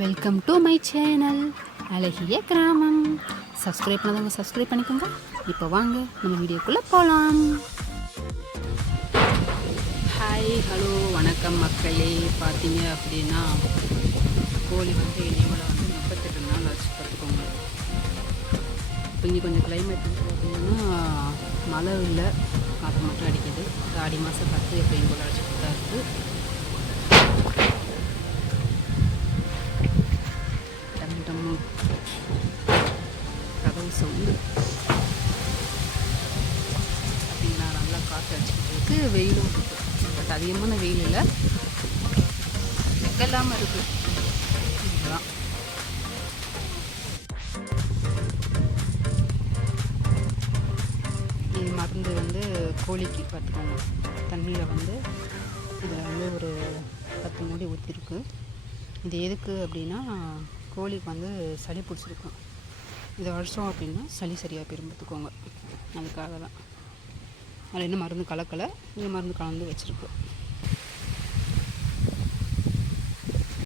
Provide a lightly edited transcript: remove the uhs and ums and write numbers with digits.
Welcome to my channel அழகிய கிராமம். Subscribe பண்ணாதவங்க சப்ஸ்கிரைப் பண்ணிக்கோங்க. இப்போ வாங்க நம்ம வீடியோக்குள்ளே போகலாம். ஹாய் ஹலோ வணக்கம் மக்களே. பார்த்தீங்க அப்படின்னா கோழி வந்து இனிமேல் வந்து 38 நாள் ஆச்சு பார்த்துக்கோங்க. இப்போ இங்கே கொஞ்சம் கிளைமேட் வந்து பார்த்தீங்கன்னா மழை இல்லை, காற்று மட்டும் அடிக்குது. ஆடி மாதம் காற்று எப்பயும் போல் அடிச்சுட்டு தான் இருக்குது. கதவு சவுண்டு பார்த்தீங்கன்னா நல்லா காற்று அடிச்சுக்கிட்டு இருக்குது. வெயிலும் இருக்குது, பட் அதிகமான வெயில் இல்லை, வெக்கலாமல் இருக்குது. இதுதான் இது மருந்து வந்து கோழிக்கு பார்த்துக்கோங்க. தண்ணியில் வந்து இதில் வந்து ஒரு 10 மூடி ஊற்றிருக்கு. இது எதுக்கு அப்படின்னா கோழிக்கு வந்து சளி பிடிச்சிருக்கும். இதை அடித்தோம் அப்படின்னா சளி சரியாக போயிரும் பார்த்துக்கோங்க. அதுக்காக தான் அதில் என்ன மருந்து கலக்கலை, இந்த மருந்து கலந்து வச்சுருக்கு.